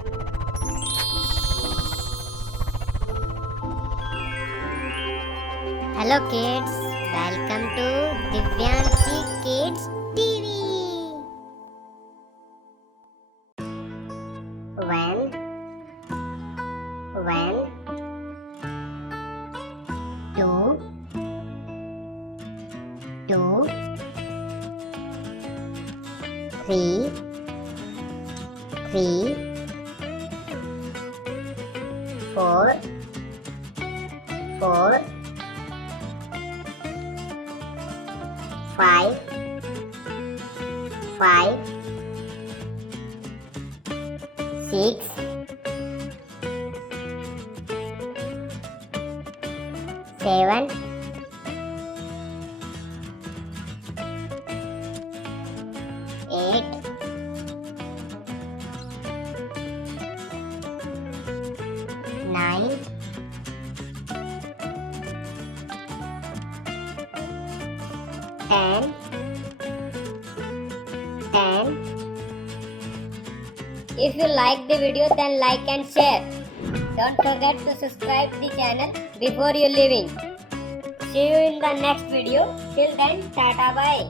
Hello kids, welcome to Divyanshi Kids TV. When, two, 3, 4, 5, 6, 7, 8, 9, 10. If you like the video, then like and share. Don't forget to subscribe the channel before you leaving. See you in the next video. Till then, tata bye.